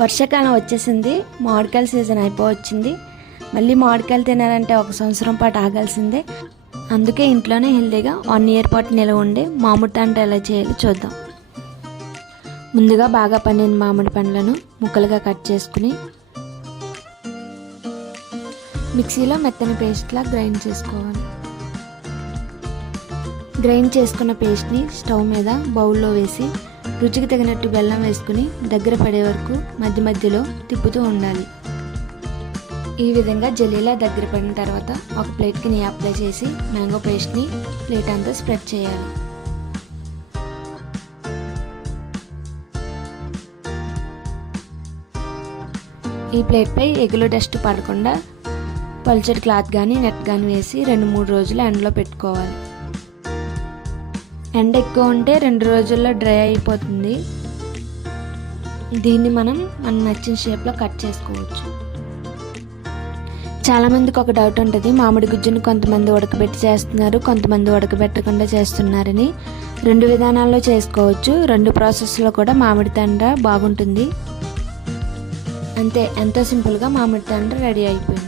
వర్షాకాలం వచ్చేసింది, మామిడికాయల సీజన్ అయిపోవచ్చింది. మళ్ళీ మామిడికాయలు తినాలంటే 1 సంవత్సరం పాటు ఆగాల్సిందే. అందుకే ఇంట్లోనే హెల్తీగా 1 ఇయర్ పాటు నిల్వ ఉండే మామిడి తాండ్ర ఎలా చేయాలో చూద్దాం. ముందుగా బాగా పండిన మామిడి పండ్లను ముక్కలుగా కట్ చేసుకుని మిక్సీలో మెత్తని పేస్ట్లా గ్రైండ్ చేసుకోవాలి. గ్రైండ్ చేసుకున్న పేస్ట్ని స్టవ్ మీద బౌల్లో వేసి రుచికి తగినట్టు బెల్లం వేసుకుని దగ్గర పడే వరకు మధ్య మధ్యలో తిప్పుతూ ఉండాలి. ఈ విధంగా జెల్లీలా దగ్గర పడిన తర్వాత ఒక ప్లేట్కి నెయ్యి అప్లై చేసి మ్యాంగో పేస్ట్ని ప్లేట్ అంతా స్ప్రెడ్ చేయాలి. ఈ ప్లేట్పై ఎగులు డస్ట్ పడకుండా పల్చటి క్లాత్ కానీ నెట్ కానీ వేసి 2-3 రోజులు ఎండలో పెట్టుకోవాలి. ఎండ ఎక్కువ ఉంటే 2 రోజుల్లో డ్రై అయిపోతుంది. దీన్ని మనం నచ్చిన షేప్లో కట్ చేసుకోవచ్చు. చాలామందికి ఒక డౌట్ ఉంటుంది, మామిడి గుజ్జును కొంతమంది ఉడకబెట్టి చేస్తున్నారు, కొంతమంది ఉడకబెట్టకుండా చేస్తున్నారని. 2 విధానాల్లో చేసుకోవచ్చు. 2 ప్రాసెస్లో కూడా మామిడి తాండ్ర బాగుంటుంది. అంతే, ఎంతో సింపుల్గా మామిడి తాండ్ర రెడీ అయిపోయింది.